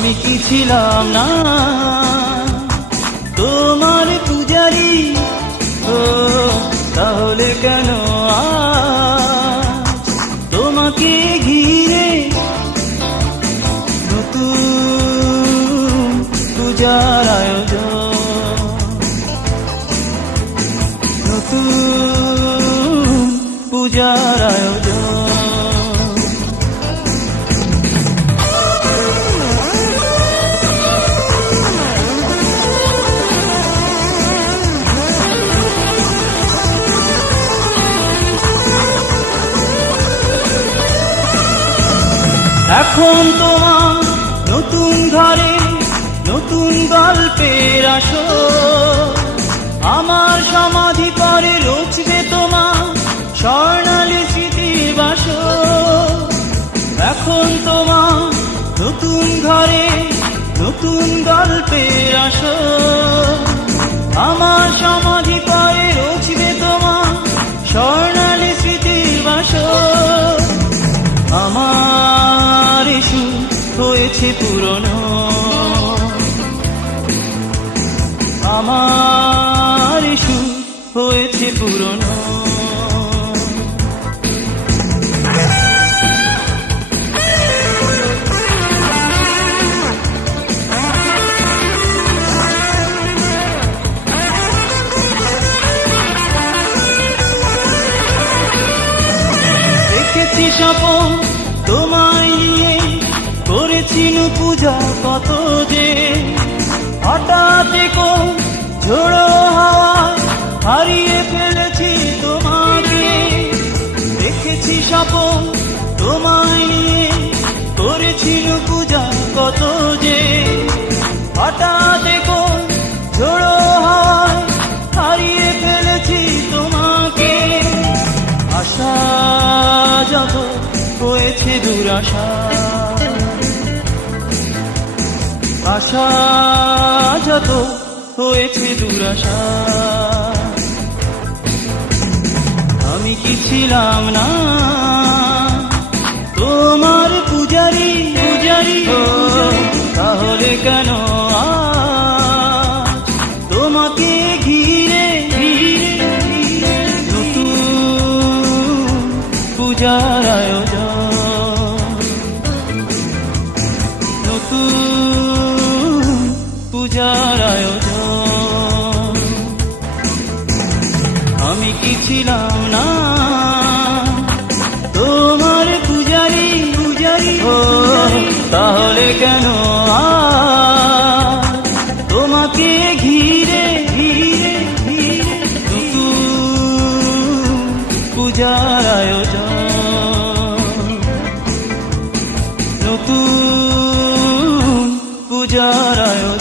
আমি কি ছিলাম না তোমার পূজারি? ও তাহলে কেন আজ তোমাকে ঘিরে নতুন পূজার আয়োজন, নতুন পূজার আয়োজন। এখন তোমার নতুন ঘরে নতুন গল্পের আসর, আমার সমাধি পরে রচবে তোমার স্বর্ণালী স্মৃতির বাসর। এখন তোমার নতুন ঘরে নতুন গল্পের আসর, আমার সমাধি পরে রচবে তোমার স্বর্ণালী স্মৃতির বাসর। আমার ইস্যু হয়েছে পুরনো, আমার ইস্যু হয়েছে পুরনো। দেখেছি স্বপন তোমায় নিয়ে, করেছি পূজা কত যে, হঠাৎ কোন ঝোড়ো হাওয়ায় হারিয়ে ফেলেছি তোমাকে। দেখেছি স্বপন তোমায় নিয়ে, করেছি পূজা কত যে, হঠাৎ কোন ঝোড়ো হাওয়ায় হারিয়ে ফেলেছি তোমাকে। আশা যত হয়েছে দুরাশা, আশা যত হয়েছে দুরাশা। আমি কি ছিলাম না তোমার পূজারি? পূজারি তাহলে কেন আজ তোমাকে ঘিরে নতুন পূজার আয়োজন, নতুন পূজার আয়োজন। আমি কি ছিলাম না তোমার পূজারি? পূজারি তাহলে কেন তোমাকে ঘিরে নতুন পূজার আয়োজন, নতুন পূজার আয়োজন।